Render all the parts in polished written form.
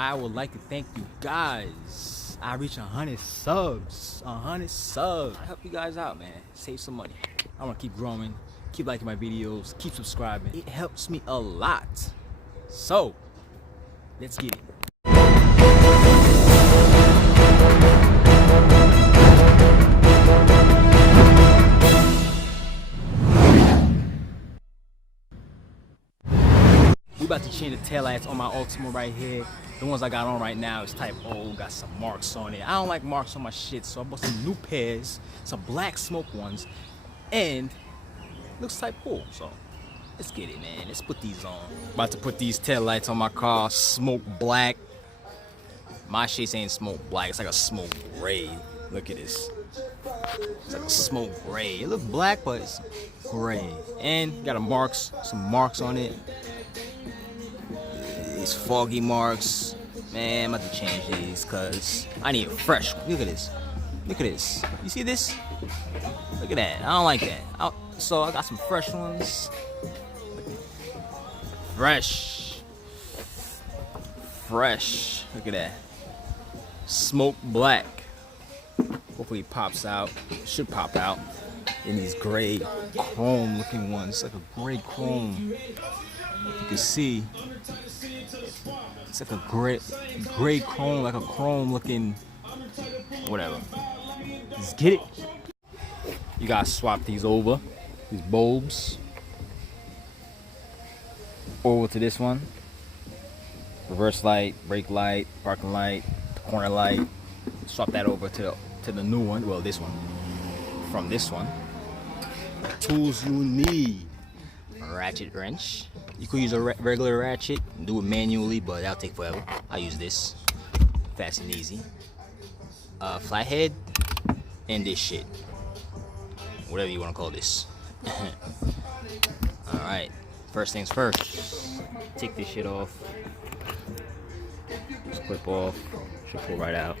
I would like to thank you guys. I reached 100 subs. 100 subs. I help you guys out, man. Save some money. I want to keep growing. Keep liking my videos. Keep subscribing. It helps me a lot. So, let's get it. We about to change the taillights on my Altima right here. The ones I got on right now is type O, got some marks on it. I don't like marks on my shit, so I bought some new pairs, some black smoke ones, and looks type cool. So let's get it, man. Let's put these on. About to put these taillights on my car, smoke black. My shit ain't smoke black, it's like a smoke gray. Look at this. It's like a smoke gray. It looks black, but it's gray. And got some marks on it. These foggy marks. Man, I'm about to change these because I need a fresh. Look at this. Look at this. You see this? Look at that. I don't like that. So I got some fresh ones. Fresh. Look at that. Smoke black. Hopefully it pops out. It should pop out. In these gray chrome looking ones. It's like a gray chrome. You can see. It's like a gray chrome, like a chrome looking, whatever. Let's get it. You gotta swap these over, these bulbs, over to this one. Reverse light, brake light, parking light, corner light. Swap that over to the new one. Well, this one. From this one. Tools you need. Ratchet wrench. You could use a regular ratchet and do it manually, but that'll take forever. I use this, fast and easy. Flathead and this shit, whatever you want to call this. All right, first things first. Take this shit off. Just clip off. Should pull right out.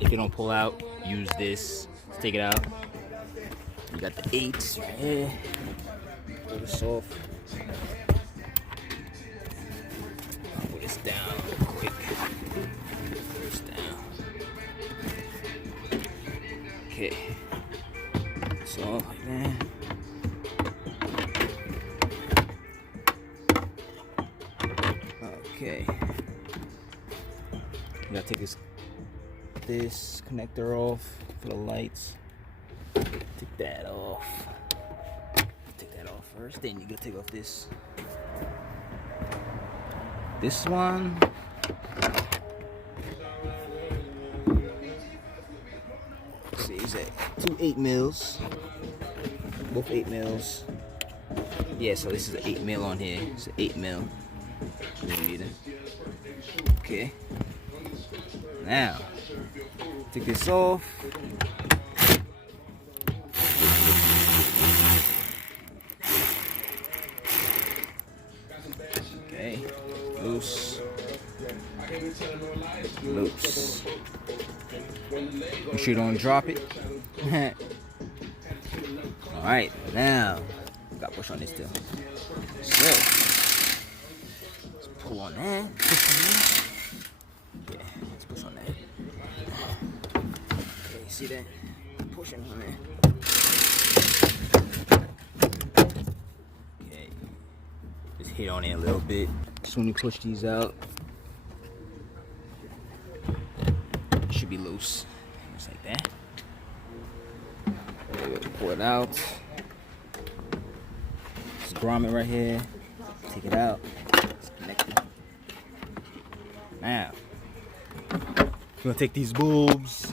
If you don't pull out, use this. Let's take it out. You got the 8s right here. Pull this off. Put this down real quick. Put this down. Okay. So like that. Okay. You gotta take this connector off for the lights. Take that off. Take that off first. Then you gotta take off this. This one. Let's see, is that 2 8mm? Both 8mm. Yeah, so this is an 8mm on here. It's an 8mm. Okay. Now, take this off. Okay. Loose. Make sure you don't drop it. Alright, now got push on this still. So let's pull on that. Push on that. Yeah, let's push on that. Okay, see that? Pushing on that. Okay. Just hit on it a little bit. Just when you push these out, it should be loose. Just like that. Pull it out. Just grommet right here. Take it out. It's connected. Now, we're gonna take these bulbs.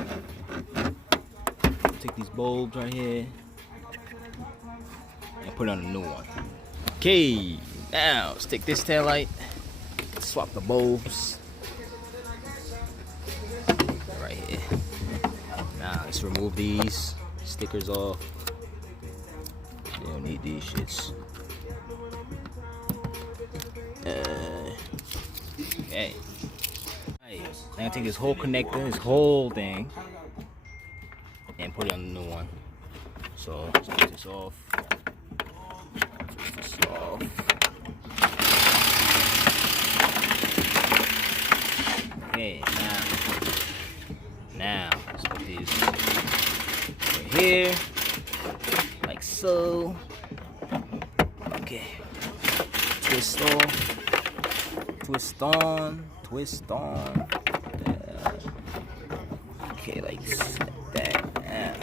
Take these bulbs right here and put on a new one. Okay, now let's take this taillight. Swap the bulbs. Right here. Now let's remove these stickers off. You don't need these shits. Okay. Alright, I'm gonna take this whole connector, this whole thing, and put it on the new one. So let's take this off. Twist this off. Okay, now let's put these over here, like so. Okay, twist on. Okay, like that.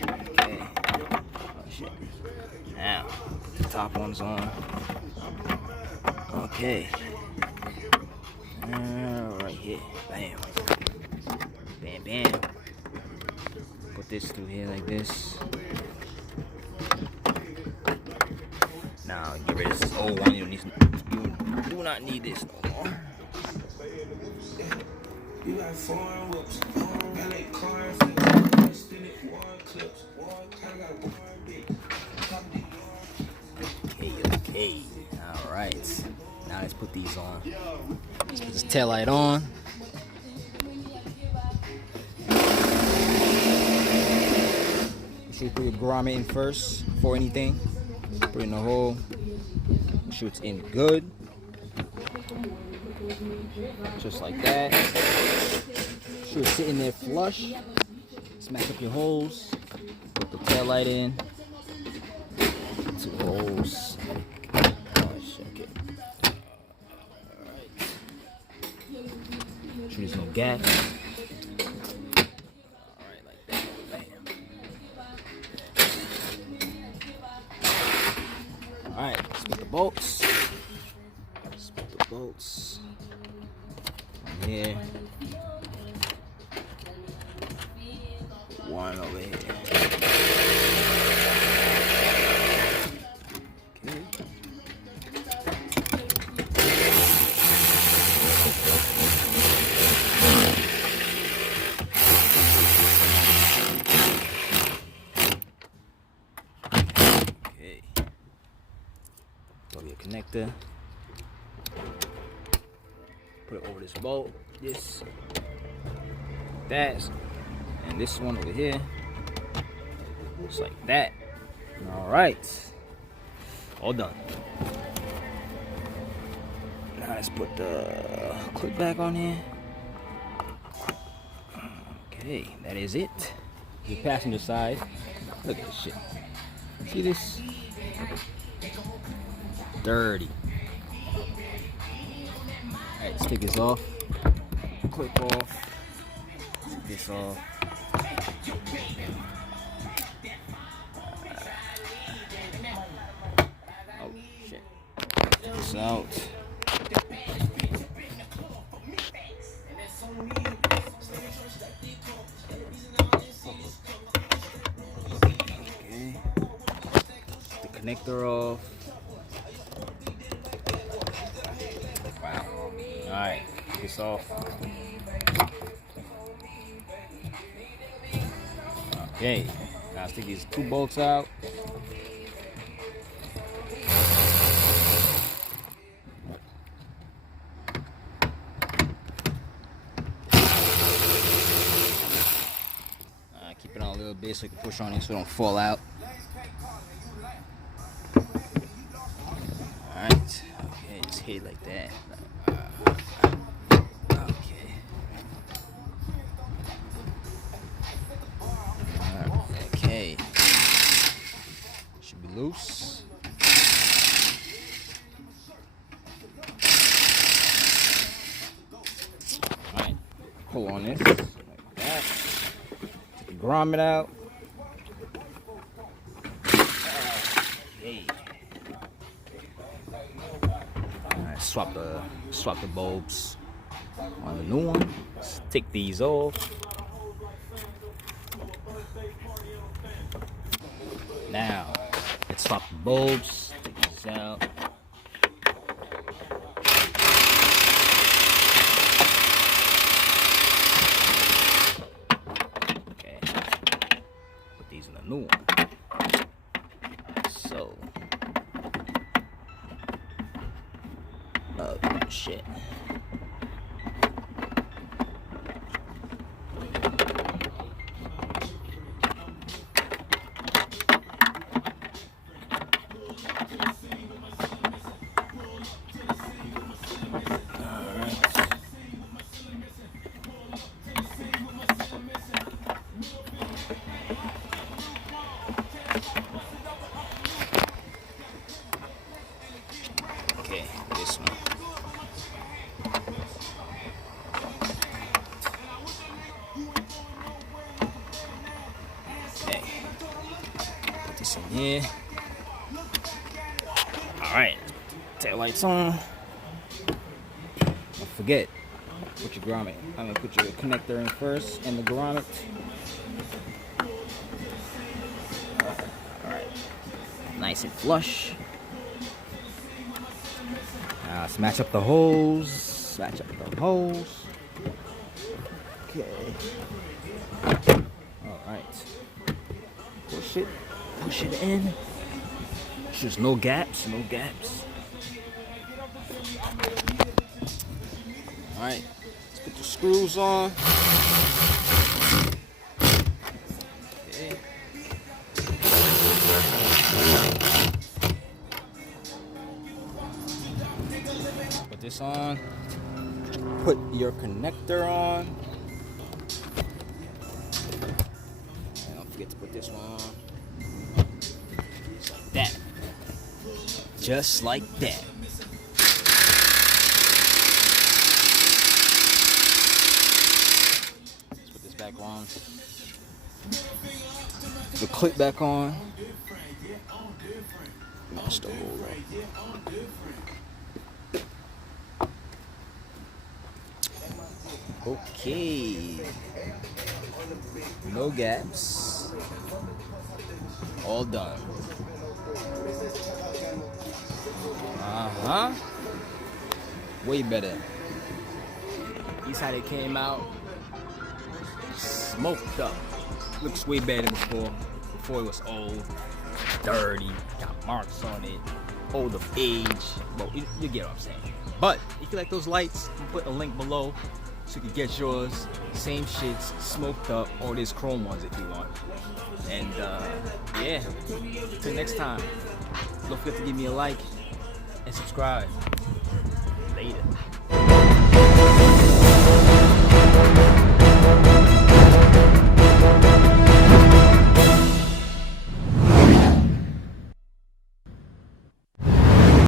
Okay. Oh shit. Now, the top one's on. Okay. Right here. Bam. Bam, bam. Put this through here like this. Now, get rid of this old one. You do not need this no more. You got foreign whoops, got that car, spin it, war clips, war, I got war big. Okay. Alright. Now let's put these on. Let's put this tail light on. Make sure you put your grommet in first before anything. Put it in the hole. Make sure it's in good. Just like that. Make sure it's sitting there flush. Smack up your holes. Put the tail light in. 2 holes. Oh shit, okay. Alright. Make sure there's no gap. Alright, like that. Bam. Alright, let's put the bolts. Here. One over here. Okay. Plug your connector. Put it over this bolt, this, that, and this one over here, just like that. All right, all done. Now let's put the clip back on here. Okay, that is it. The passenger side. Look at this shit. See this? Dirty. Alright, let's take this off. Clip off. Take this off. Oh shit. Take this out. Okay. The connector off. Wow. Alright, take this off. Okay, now let's take these 2 bolts out. Keep it on a little bit so you can push on it so it don't fall out. Alright, okay, just hit it like that. Okay, should be loose. Alright, pull on this like that. Take the grommet out. Okay. Alright, swap the bulbs on the new one. Let's take these off. Now, let's swap the bulbs. Take these out. Okay. Put these in the new one. So. Oh, shit. here. Alright, tail lights on. Don't forget, put your grommet. I'm gonna put your connector in first and the grommet. Alright, nice and flush. Let's match up the holes. Match up the holes. Okay. Alright. Push it in. There's no gaps, no gaps. Alright, let's put the screws on. Okay. Put this on. Put your connector on. And don't forget to put this one on. Just like that. Just like that. Let's put this back on. Put the clip back on. Match the hole right. Okay. No gaps. All done. Way better. These how they came out. Smoked up. Looks way better than before. Before it was old, dirty, got marks on it, old of age. But you get what I'm saying. But if you like those lights, I'll put a link below so you can get yours. Same shits, smoked up, or there's chrome ones if you want. And yeah, till next time. Don't forget to give me a like and subscribe. Later.